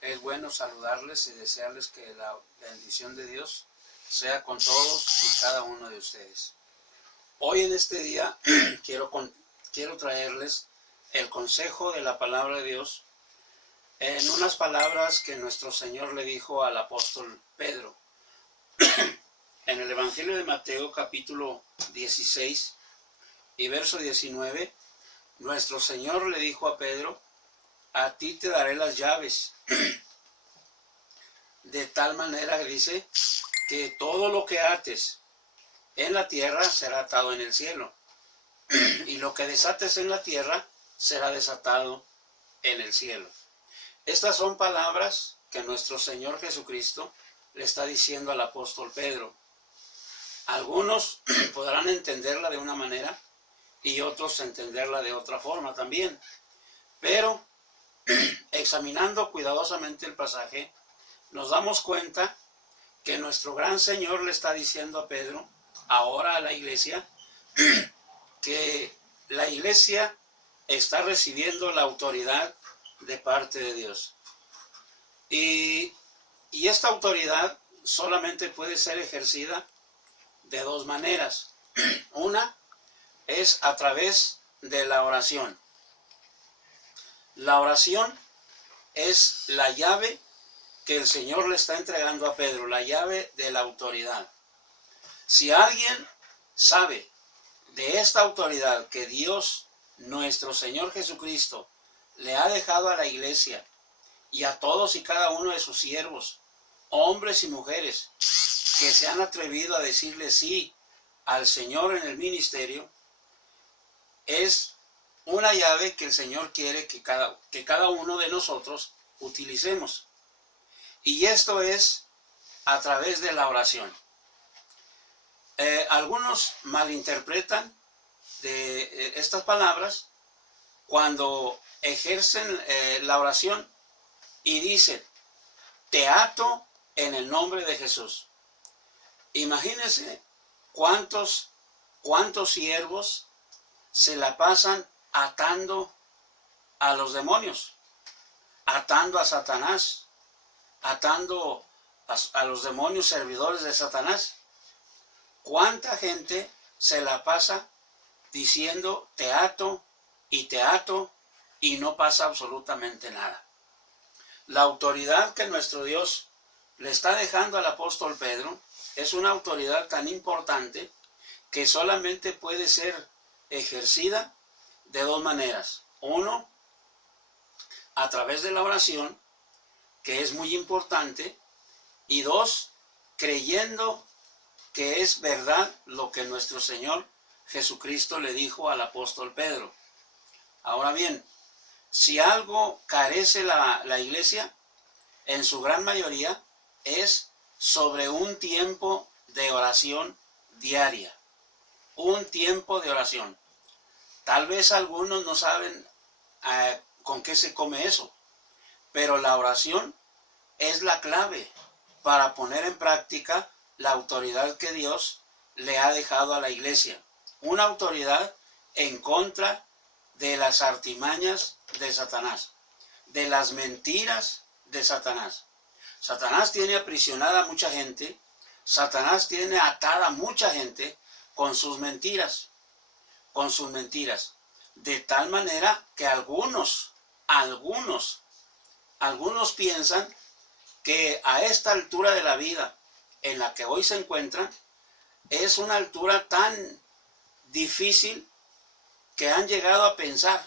Es bueno saludarles y desearles que la bendición de Dios sea con todos y cada uno de ustedes. Hoy en este día quiero traerles el consejo de la palabra de Dios en unas palabras que nuestro Señor le dijo al apóstol Pedro. En el Evangelio de Mateo capítulo 16 y verso 19, nuestro Señor le dijo a Pedro: a ti te daré las llaves, de tal manera, dice, que todo lo que ates en la tierra será atado en el cielo, y lo que desates en la tierra será desatado en el cielo. Estas son palabras que nuestro Señor Jesucristo le está diciendo al apóstol Pedro. Algunos podrán entenderla de una manera y otros entenderla de otra forma también, pero examinando cuidadosamente el pasaje, nos damos cuenta que nuestro gran Señor le está diciendo a Pedro, ahora a la iglesia, que la iglesia está recibiendo la autoridad de parte de Dios. Y esta autoridad solamente puede ser ejercida de dos maneras. Una es a través de la oración. La oración es la llave que el Señor le está entregando a Pedro, la llave de la autoridad. Si alguien sabe de esta autoridad que Dios, nuestro Señor Jesucristo, le ha dejado a la iglesia y a todos y cada uno de sus siervos, hombres y mujeres, que se han atrevido a decirle sí al Señor en el ministerio, es una llave que el Señor quiere que cada uno de nosotros utilicemos. Y esto es a través de la oración. Algunos malinterpretan de estas palabras cuando ejercen la oración y dicen: te ato en el nombre de Jesús. Imagínense cuántos siervos se la pasan atando a los demonios, atando a Satanás, atando a los demonios servidores de Satanás. ¿Cuánta gente se la pasa diciendo te ato y no pasa absolutamente nada? La autoridad que nuestro Dios le está dejando al apóstol Pedro es una autoridad tan importante que solamente puede ser ejercida de dos maneras. Uno, a través de la oración, que es muy importante, y dos, creyendo que es verdad lo que nuestro Señor Jesucristo le dijo al apóstol Pedro. Ahora bien, si algo carece la iglesia, en su gran mayoría, es sobre un tiempo de oración diaria. Un tiempo de oración. Tal vez algunos no saben con qué se come eso, pero la oración es la clave para poner en práctica la autoridad que Dios le ha dejado a la iglesia. Una autoridad en contra de las artimañas de Satanás, de las mentiras de Satanás. Satanás tiene aprisionada a mucha gente, Satanás tiene atada a mucha gente con sus mentiras, de tal manera que algunos piensan que a esta altura de la vida en la que hoy se encuentran es una altura tan difícil que han llegado a pensar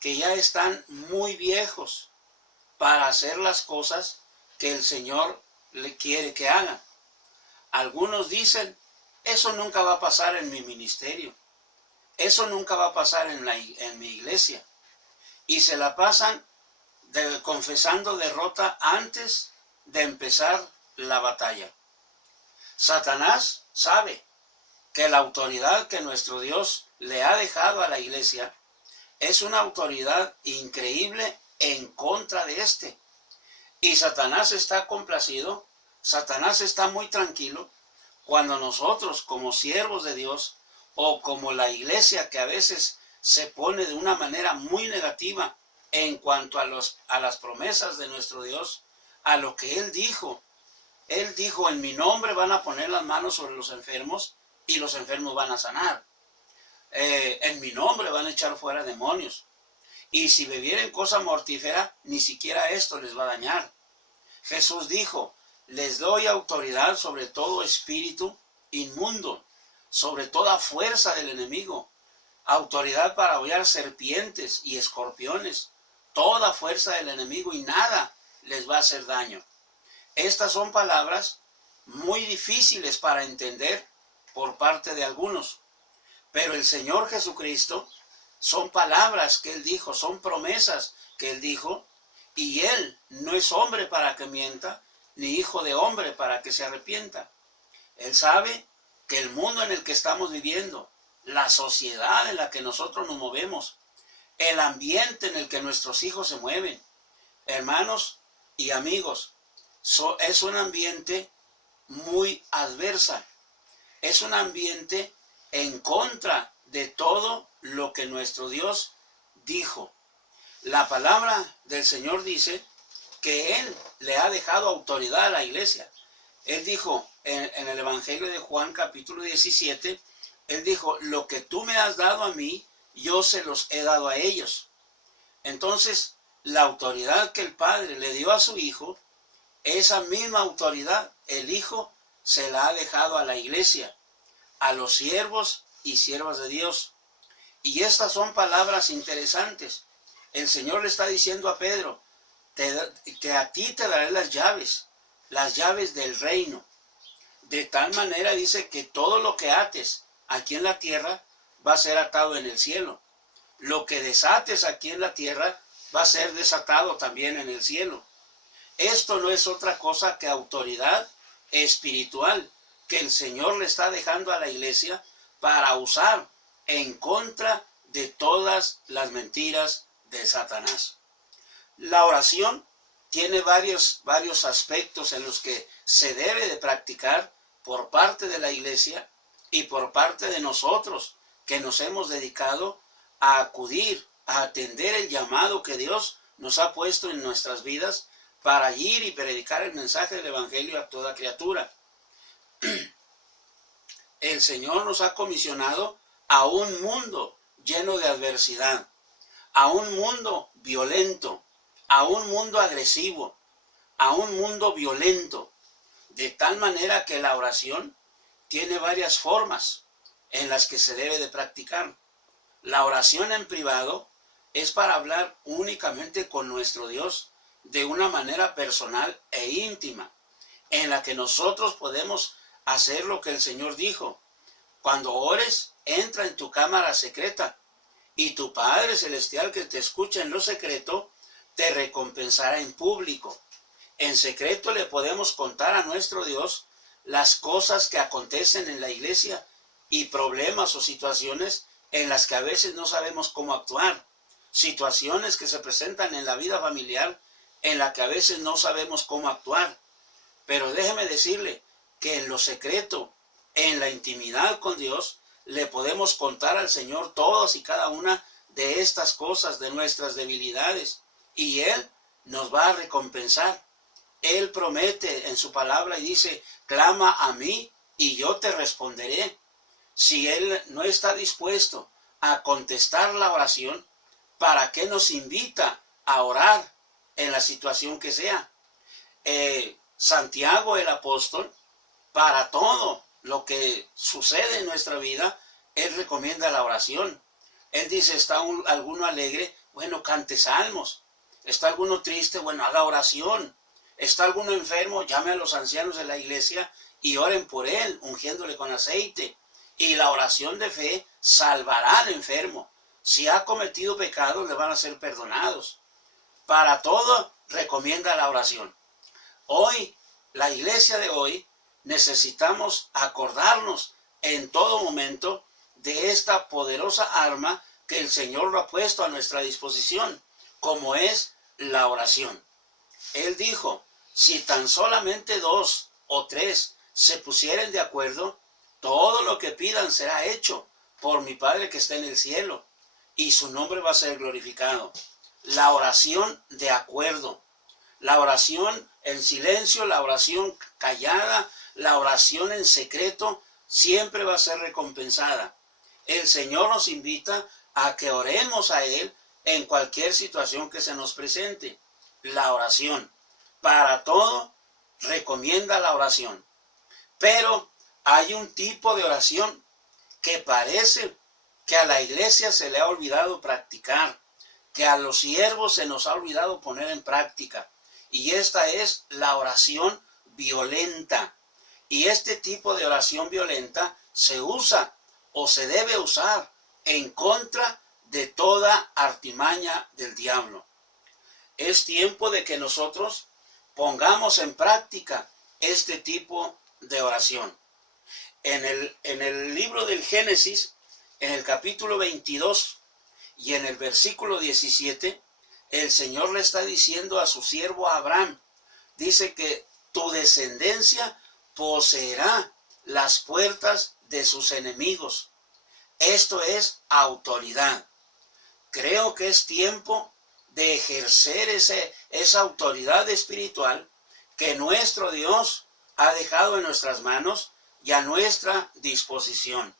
que ya están muy viejos para hacer las cosas que el Señor le quiere que hagan. Algunos dicen: eso nunca va a pasar en mi ministerio, eso nunca va a pasar en mi iglesia, y se la pasan confesando derrota antes de empezar la batalla. Satanás sabe que la autoridad que nuestro Dios le ha dejado a la iglesia es una autoridad increíble en contra de éste. Y Satanás está complacido, Satanás está muy tranquilo cuando nosotros, como siervos de Dios, o como la iglesia que a veces se pone de una manera muy negativa en cuanto a las promesas de nuestro Dios, a lo que Él dijo. Él dijo, en mi nombre van a poner las manos sobre los enfermos y los enfermos van a sanar. En mi nombre van a echar fuera demonios. Y si bebieren cosa mortífera, ni siquiera esto les va a dañar. Jesús dijo, les doy autoridad sobre todo espíritu inmundo, sobre toda fuerza del enemigo, autoridad para hollar serpientes y escorpiones, toda fuerza del enemigo y nada les va a hacer daño. Estas son palabras muy difíciles para entender por parte de algunos, pero el Señor Jesucristo son palabras que Él dijo, son promesas que Él dijo, y Él no es hombre para que mienta, ni hijo de hombre para que se arrepienta. Él sabe que el mundo en el que estamos viviendo, la sociedad en la que nosotros nos movemos, el ambiente en el que nuestros hijos se mueven, hermanos y amigos, es un ambiente muy adversa, es un ambiente en contra de todo lo que nuestro Dios dijo. La palabra del Señor dice que Él le ha dejado autoridad a la iglesia. Él dijo en el Evangelio de Juan capítulo 17, Él dijo, lo que tú me has dado a mí, yo se los he dado a ellos. Entonces, la autoridad que el Padre le dio a su Hijo, esa misma autoridad el Hijo se la ha dejado a la iglesia, a los siervos y siervas de Dios. Y estas son palabras interesantes. El Señor le está diciendo a Pedro, que a ti te daré las llaves del reino. De tal manera dice que todo lo que ates aquí en la tierra va a ser atado en el cielo. Lo que desates aquí en la tierra va a ser desatado también en el cielo. Esto no es otra cosa que autoridad espiritual que el Señor le está dejando a la iglesia para usar en contra de todas las mentiras de Satanás. La oración tiene varios aspectos en los que se debe de practicar por parte de la iglesia y por parte de nosotros que nos hemos dedicado a acudir, a atender el llamado que Dios nos ha puesto en nuestras vidas para ir y predicar el mensaje del Evangelio a toda criatura. El Señor nos ha comisionado a un mundo lleno de adversidad, a un mundo violento, a un mundo agresivo, a un mundo violento, de tal manera que la oración tiene varias formas en las que se debe de practicar. La oración en privado es para hablar únicamente con nuestro Dios de una manera personal e íntima, en la que nosotros podemos hacer lo que el Señor dijo. Cuando ores, entra en tu cámara secreta, y tu Padre Celestial que te escucha en lo secreto, te recompensará en público. En secreto le podemos contar a nuestro Dios las cosas que acontecen en la iglesia y problemas o situaciones en las que a veces no sabemos cómo actuar. Situaciones que se presentan en la vida familiar en la que a veces no sabemos cómo actuar. Pero déjeme decirle que en lo secreto, en la intimidad con Dios, le podemos contar al Señor todas y cada una de estas cosas, de nuestras debilidades, y Él nos va a recompensar. Él promete en su palabra y dice, clama a mí y yo te responderé. Si Él no está dispuesto a contestar la oración, ¿para qué nos invita a orar en la situación que sea? Santiago el apóstol, para todo lo que sucede en nuestra vida, él recomienda la oración. Él dice, ¿está alguno alegre? Bueno, cante salmos. ¿Está alguno triste? Bueno, haga oración. ¿Está alguno enfermo? Llame a los ancianos de la iglesia y oren por él, ungiéndole con aceite. Y la oración de fe salvará al enfermo. Si ha cometido pecados, le van a ser perdonados. Para todo recomienda la oración. Hoy, la iglesia de hoy, necesitamos acordarnos en todo momento de esta poderosa arma que el Señor lo ha puesto a nuestra disposición, como es la oración. Él dijo, si tan solamente 2 o 3 se pusieren de acuerdo, todo lo que pidan será hecho por mi Padre que está en el cielo, y su nombre va a ser glorificado. la oración de acuerdo, la oración en silencio, la oración callada, la oración en secreto, siempre va a ser recompensada. El Señor nos invita a que oremos a Él en cualquier situación que se nos presente. La oración. Para todo, recomienda la oración. Pero hay un tipo de oración que parece que a la iglesia se le ha olvidado practicar, que a los siervos se nos ha olvidado poner en práctica. Y esta es la oración violenta. Y este tipo de oración violenta se usa o se debe usar en contra de toda artimaña del diablo. Es tiempo de que nosotros pongamos en práctica este tipo de oración. En el libro del Génesis, en el capítulo 22 y en el versículo 17, el Señor le está diciendo a su siervo Abraham, dice que tu descendencia poseerá las puertas de sus enemigos. Esto es autoridad. Creo que es tiempo de ejercer esa autoridad espiritual que nuestro Dios ha dejado en nuestras manos y a nuestra disposición.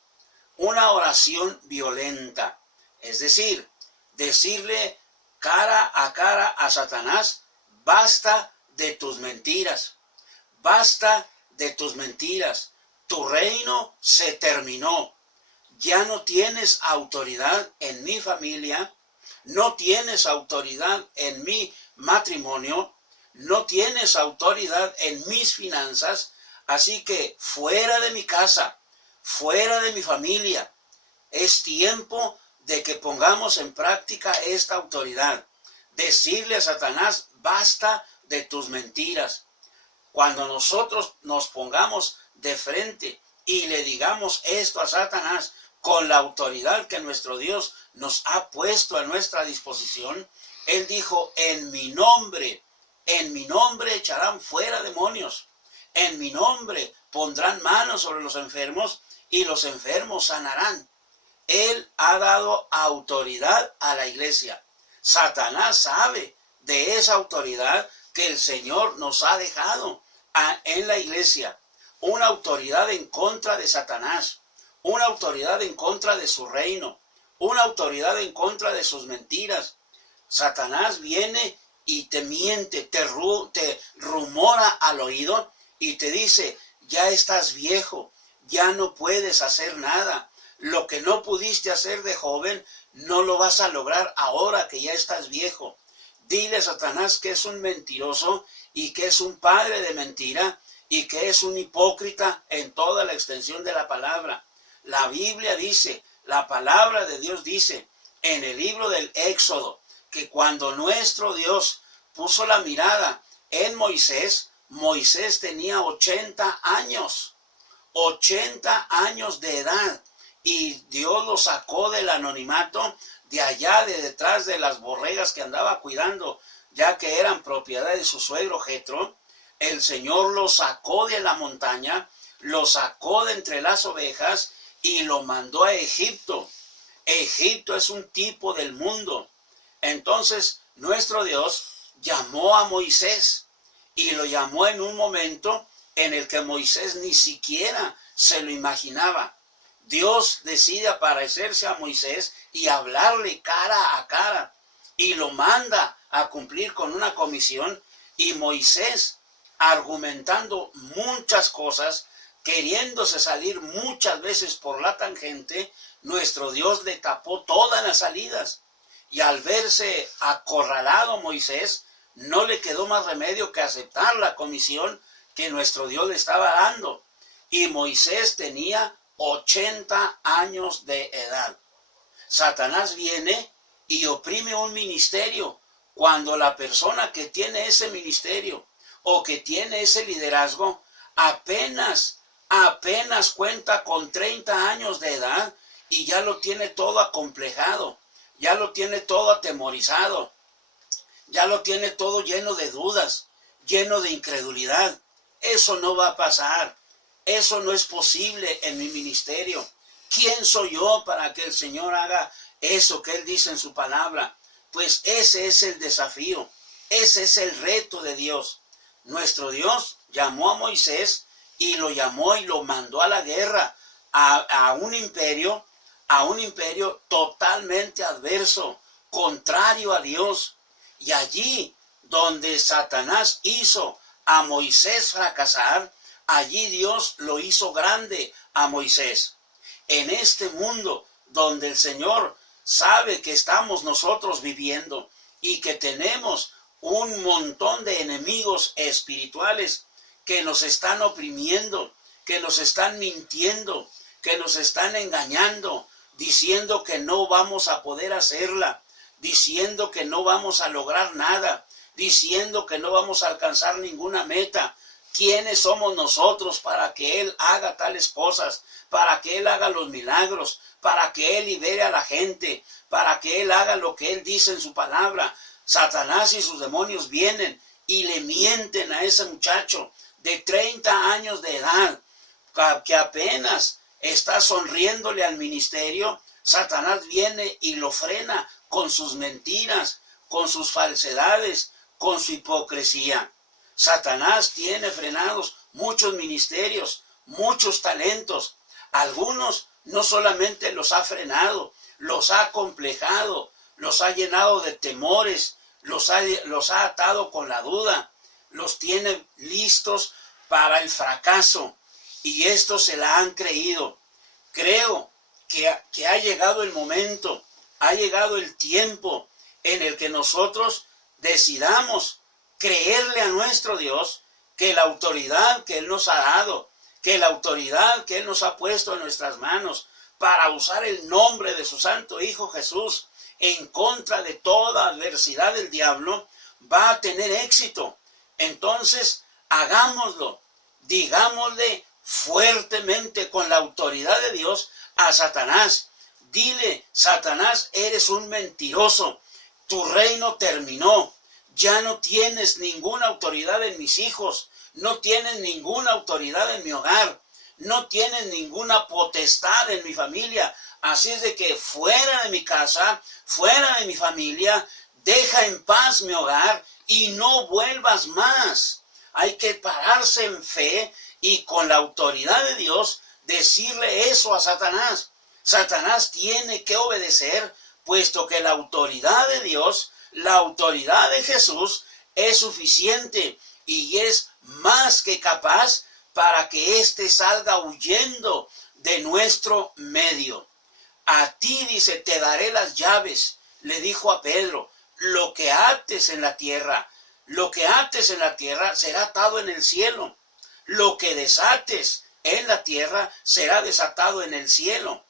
Una oración violenta, es decir, decirle cara a Satanás, basta de tus mentiras, basta de tus mentiras, tu reino se terminó, ya no tienes autoridad en mi familia, no tienes autoridad en mi matrimonio, no tienes autoridad en mis finanzas, así que fuera de mi casa, fuera de mi familia. Es tiempo de que pongamos en práctica esta autoridad. Decirle a Satanás, basta de tus mentiras. Cuando nosotros nos pongamos de frente y le digamos esto a Satanás con la autoridad que nuestro Dios nos ha puesto a nuestra disposición, Él dijo, en mi nombre echarán fuera demonios, en mi nombre pondrán manos sobre los enfermos y los enfermos sanarán. Él ha dado autoridad a la iglesia. Satanás sabe de esa autoridad que el Señor nos ha dejado en la iglesia. Una autoridad en contra de Satanás, una autoridad en contra de su reino, una autoridad en contra de sus mentiras. Satanás viene y te miente, te rumora al oído y te dice, ya estás viejo, ya no puedes hacer nada. Lo que no pudiste hacer de joven, no lo vas a lograr ahora que ya estás viejo. Dile a Satanás que es un mentiroso y que es un padre de mentira y que es un hipócrita en toda la extensión de la palabra. La Biblia dice, la palabra de Dios dice en el libro del Éxodo, que cuando nuestro Dios puso la mirada en Moisés, Moisés tenía 80 años, 80 años de edad. Y Dios lo sacó del anonimato, de allá, de detrás de las borregas que andaba cuidando, ya que eran propiedad de su suegro Jetro. El Señor lo sacó de la montaña, lo sacó de entre las ovejas y lo mandó a Egipto. Egipto es un tipo del mundo. Entonces, nuestro Dios llamó a Moisés y lo llamó en un momento en el que Moisés ni siquiera se lo imaginaba. Dios decide aparecerse a Moisés y hablarle cara a cara y lo manda a cumplir con una comisión, y Moisés, argumentando muchas cosas, queriéndose salir muchas veces por la tangente, nuestro Dios le tapó todas las salidas, y al verse acorralado Moisés, no le quedó más remedio que aceptar la comisión que nuestro Dios le estaba dando, y Moisés tenía 80 años de edad. Satanás viene y oprime un ministerio cuando la persona que tiene ese ministerio o que tiene ese liderazgo apenas cuenta con 30 años de edad y ya lo tiene todo acomplejado, ya lo tiene todo atemorizado, ya lo tiene todo lleno de dudas, lleno de incredulidad. Eso no va a pasar. Eso no es posible en mi ministerio. ¿Quién soy yo para que el Señor haga eso que Él dice en su palabra? Pues ese es el desafío, ese es el reto de Dios. Nuestro Dios llamó a Moisés y lo llamó y lo mandó a la guerra, a un imperio totalmente adverso, contrario a Dios. Y allí donde Satanás hizo a Moisés fracasar, allí Dios lo hizo grande a Moisés. En este mundo donde el Señor sabe que estamos nosotros viviendo y que tenemos un montón de enemigos espirituales que nos están oprimiendo, que nos están mintiendo, que nos están engañando, diciendo que no vamos a poder hacerla, diciendo que no vamos a lograr nada, diciendo que no vamos a alcanzar ninguna meta. ¿Quiénes somos nosotros para que Él haga tales cosas? Para que Él haga los milagros, para que Él libere a la gente, para que Él haga lo que Él dice en su palabra. Satanás y sus demonios vienen y le mienten a ese muchacho de 30 años de edad, que apenas está sonriéndole al ministerio. Satanás viene y lo frena con sus mentiras, con sus falsedades, con su hipocresía. Satanás tiene frenados muchos ministerios, muchos talentos. Algunos no solamente los ha frenado, los ha acomplejado, los ha llenado de temores, los ha atado con la duda, los tiene listos para el fracaso, y estos se la han creído. Creo que ha llegado el momento, ha llegado el tiempo en el que nosotros decidamos creerle a nuestro Dios, que la autoridad que Él nos ha dado, que la autoridad que Él nos ha puesto en nuestras manos para usar el nombre de su Santo Hijo Jesús en contra de toda adversidad del diablo, va a tener éxito. Entonces, hagámoslo, digámosle fuertemente con la autoridad de Dios a Satanás. Dile: Satanás, eres un mentiroso, tu reino terminó, ya no tienes ninguna autoridad en mis hijos, no tienes ninguna autoridad en mi hogar, no tienes ninguna potestad en mi familia. Así es de que fuera de mi casa, fuera de mi familia, deja en paz mi hogar y no vuelvas más. Hay que pararse en fe y con la autoridad de Dios decirle eso a Satanás. Satanás tiene que obedecer, puesto que la autoridad de Dios, la autoridad de Jesús es suficiente y es más que capaz para que éste salga huyendo de nuestro medio. A ti, dice, te daré las llaves, le dijo a Pedro. Lo que ates en la tierra será atado en el cielo. Lo que desates en la tierra será desatado en el cielo.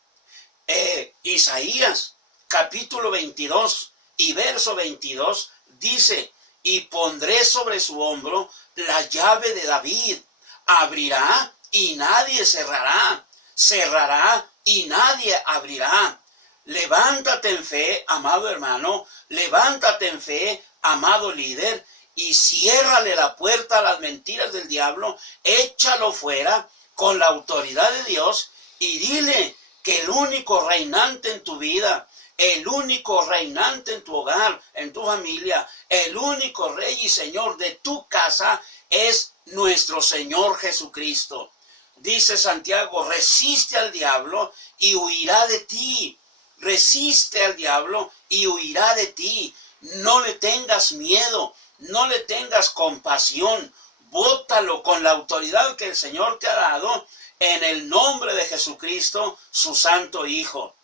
Isaías capítulo 22 y verso 22 dice: y pondré sobre su hombro la llave de David. Abrirá y nadie cerrará, cerrará y nadie abrirá. Levántate en fe, amado hermano, levántate en fe, amado líder, y ciérrale la puerta a las mentiras del diablo, échalo fuera con la autoridad de Dios y dile que el único reinante en tu vida, el único reinante en tu hogar, en tu familia, el único rey y señor de tu casa es nuestro Señor Jesucristo. Dice Santiago: resiste al diablo y huirá de ti. Resiste al diablo y huirá de ti. No le tengas miedo, no le tengas compasión. Bótalo con la autoridad que el Señor te ha dado en el nombre de Jesucristo, su Santo Hijo.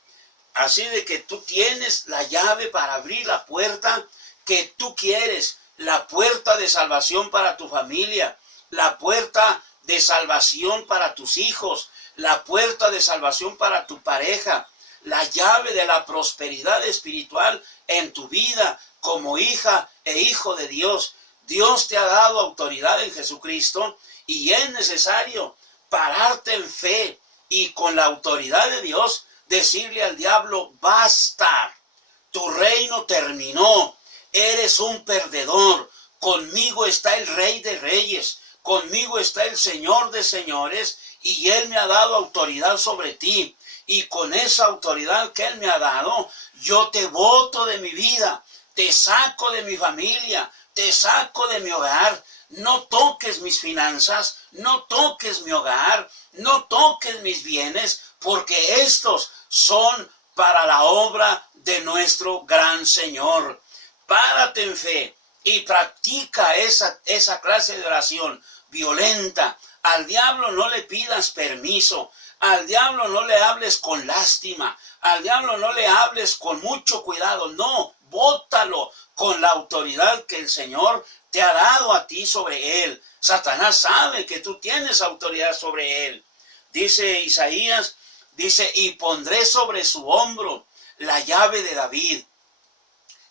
Así de que tú tienes la llave para abrir la puerta que tú quieres, la puerta de salvación para tu familia, la puerta de salvación para tus hijos, la puerta de salvación para tu pareja, la llave de la prosperidad espiritual en tu vida como hija e hijo de Dios. Dios te ha dado autoridad en Jesucristo y es necesario pararte en fe y con la autoridad de Dios decirle al diablo: basta, tu reino terminó, eres un perdedor, conmigo está el Rey de Reyes, conmigo está el Señor de Señores y Él me ha dado autoridad sobre ti. Y con esa autoridad que Él me ha dado, yo te voto de mi vida, te saco de mi familia, te saco de mi hogar. No toques mis finanzas, no toques mi hogar, no toques mis bienes, porque estos son para la obra de nuestro gran Señor. Párate en fe y practica esa clase de oración violenta. Al diablo no le pidas permiso, al diablo no le hables con lástima, al diablo no le hables con mucho cuidado, no, bótalo con la autoridad que el Señor te ha dado a ti sobre él. Satanás sabe que tú tienes autoridad sobre él. Dice Isaías, dice, y pondré sobre su hombro la llave de David,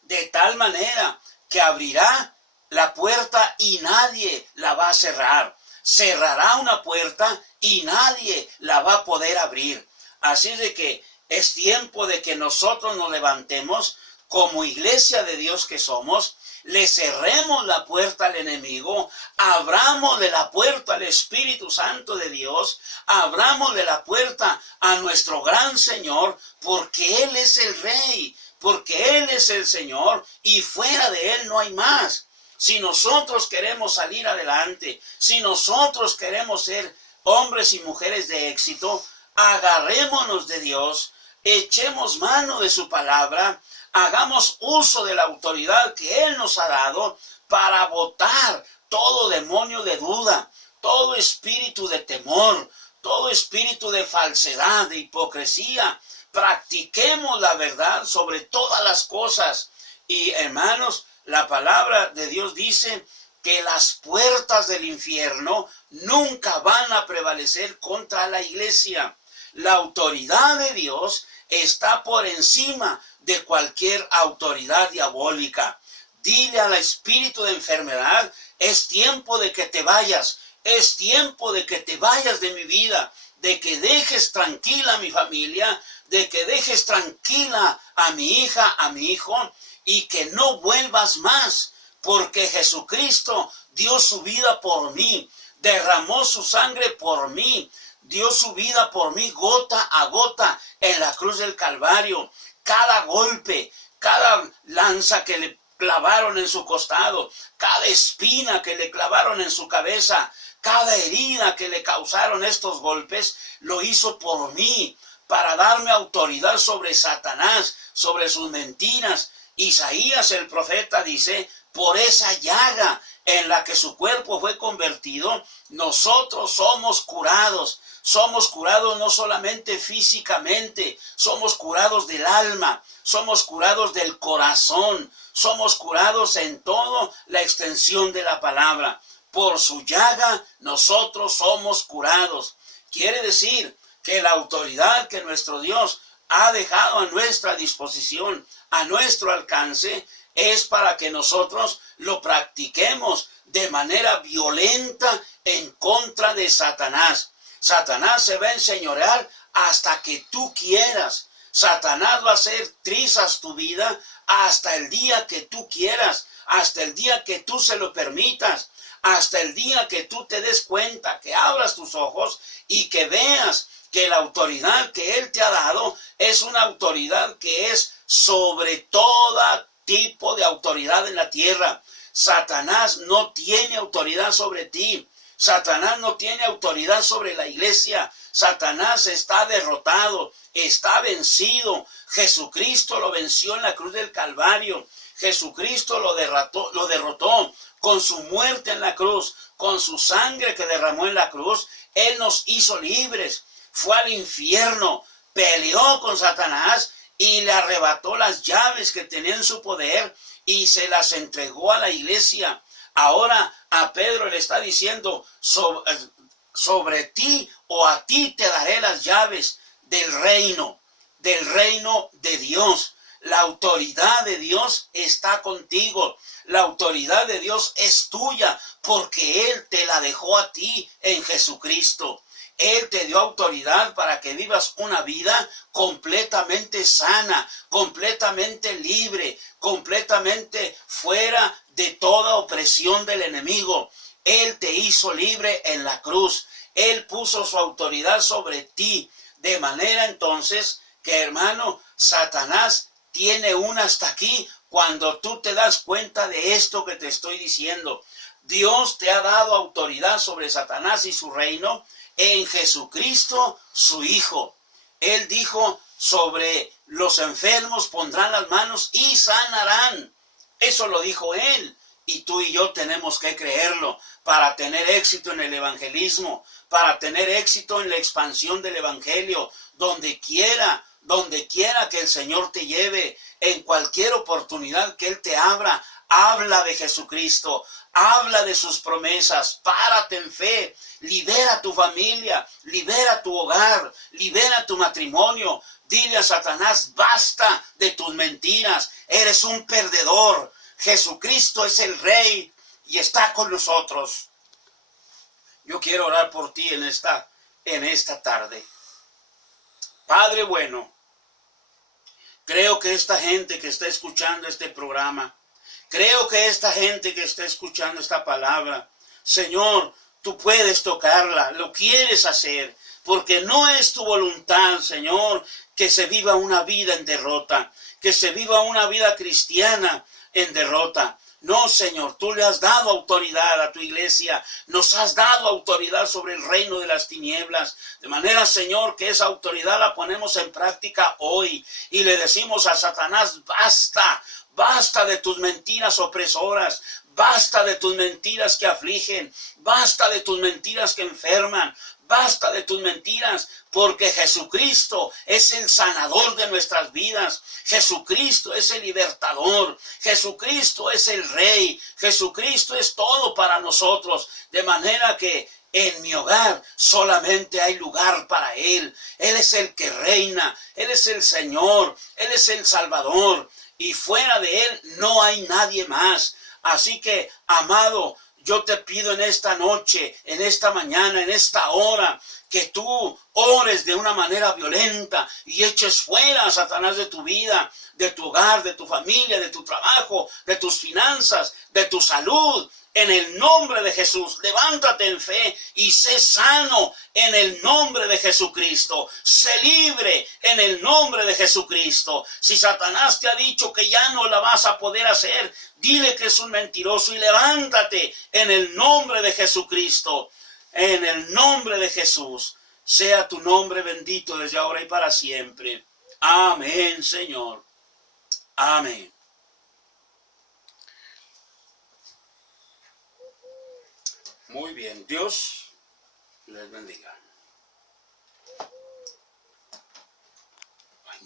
de tal manera que abrirá la puerta y nadie la va a cerrar. Cerrará una puerta y nadie la va a poder abrir. Así de que es tiempo de que nosotros nos levantemos como iglesia de Dios que somos, le cerremos la puerta al enemigo, abramosle la puerta al Espíritu Santo de Dios, abramosle la puerta a nuestro gran Señor, porque Él es el Rey, porque Él es el Señor y fuera de Él no hay más. Si nosotros queremos salir adelante, si nosotros queremos ser hombres y mujeres de éxito, agarrémonos de Dios, echemos mano de su palabra, hagamos uso de la autoridad que Él nos ha dado para botar todo demonio de duda, todo espíritu de temor, todo espíritu de falsedad, de hipocresía. Practiquemos la verdad sobre todas las cosas. Y hermanos, la palabra de Dios dice que las puertas del infierno nunca van a prevalecer contra la iglesia. La autoridad de Dios está por encima de cualquier autoridad diabólica. Dile al espíritu de enfermedad, es tiempo de que te vayas, es tiempo de que te vayas de mi vida, de que dejes tranquila a mi familia, de que dejes tranquila a mi hija, a mi hijo, y que no vuelvas más, porque Jesucristo dio su vida por mí, derramó su sangre por mí, dio su vida por mí gota a gota en la cruz del Calvario. Cada golpe, cada lanza que le clavaron en su costado, cada espina que le clavaron en su cabeza, cada herida que le causaron estos golpes, lo hizo por mí, para darme autoridad sobre Satanás, sobre sus mentiras. Isaías el profeta dice, por esa llaga en la que su cuerpo fue convertido, nosotros somos curados. Somos curados no solamente físicamente, somos curados del alma, somos curados del corazón, somos curados en toda la extensión de la palabra. Por su llaga nosotros somos curados. Quiere decir que la autoridad que nuestro Dios ha dejado a nuestra disposición, a nuestro alcance, es para que nosotros lo practiquemos de manera violenta en contra de Satanás. Satanás se va a enseñorear hasta que tú quieras. Satanás va a hacer trizas tu vida hasta el día que tú quieras, hasta el día que tú se lo permitas, hasta el día que tú te des cuenta, que abras tus ojos y que veas que la autoridad que Él te ha dado es una autoridad que es sobre todo tipo de autoridad en la tierra. Satanás no tiene autoridad sobre ti. Satanás no tiene autoridad sobre la iglesia. Satanás está derrotado, está vencido. Jesucristo lo venció en la cruz del Calvario. Jesucristo lo derrotó con su muerte en la cruz, con su sangre que derramó en la cruz. Él nos hizo libres. Fue al infierno, peleó con Satanás y le arrebató las llaves que tenía en su poder y se las entregó a la iglesia. Ahora a Pedro le está diciendo, sobre ti o a ti te daré las llaves del reino de Dios. La autoridad de Dios está contigo. La autoridad de Dios es tuya porque Él te la dejó a ti en Jesucristo. Él te dio autoridad para que vivas una vida completamente sana, completamente libre, completamente fuera de toda opresión del enemigo. Él te hizo libre en la cruz. Él puso su autoridad sobre ti. De manera entonces que, hermano, Satanás tiene una hasta aquí cuando tú te das cuenta de esto que te estoy diciendo. Dios te ha dado autoridad sobre Satanás y su reino en Jesucristo, su Hijo. Él dijo, sobre los enfermos pondrán las manos y sanarán. Eso lo dijo Él. Y tú y yo tenemos que creerlo para tener éxito en el evangelismo, para tener éxito en la expansión del evangelio, donde quiera que el Señor te lleve, en cualquier oportunidad que Él te abra. Habla de Jesucristo, habla de sus promesas, párate en fe, libera tu familia, libera tu hogar, libera tu matrimonio. Dile a Satanás, basta de tus mentiras, eres un perdedor. Jesucristo es el Rey y está con nosotros. Yo quiero orar por ti en esta tarde. Padre bueno, creo que esta gente que está escuchando este programa, creo que esta gente que está escuchando esta palabra, Señor, tú puedes tocarla, lo quieres hacer, porque no es tu voluntad, Señor, que se viva una vida en derrota, que se viva una vida cristiana en derrota. No, Señor, tú le has dado autoridad a tu iglesia, nos has dado autoridad sobre el reino de las tinieblas, de manera, Señor, que esa autoridad la ponemos en práctica hoy y le decimos a Satanás, basta, basta de tus mentiras opresoras, basta de tus mentiras que afligen, basta de tus mentiras que enferman, basta de tus mentiras, porque Jesucristo es el sanador de nuestras vidas. Jesucristo es el libertador. Jesucristo es el Rey. Jesucristo es todo para nosotros. De manera que en mi hogar solamente hay lugar para Él. Él es el que reina. Él es el Señor. Él es el Salvador. Y fuera de Él no hay nadie más. Así que, amado, yo te pido en esta noche, en esta mañana, en esta hora, que tú ores de una manera violenta y eches fuera a Satanás de tu vida, de tu hogar, de tu familia, de tu trabajo, de tus finanzas, de tu salud. En el nombre de Jesús, levántate en fe y sé sano en el nombre de Jesucristo. Sé libre en el nombre de Jesucristo. Si Satanás te ha dicho que ya no la vas a poder hacer, dile que es un mentiroso y levántate en el nombre de Jesucristo. En el nombre de Jesús, sea tu nombre bendito desde ahora y para siempre. Amén, Señor. Amén. Muy bien, Dios les bendiga.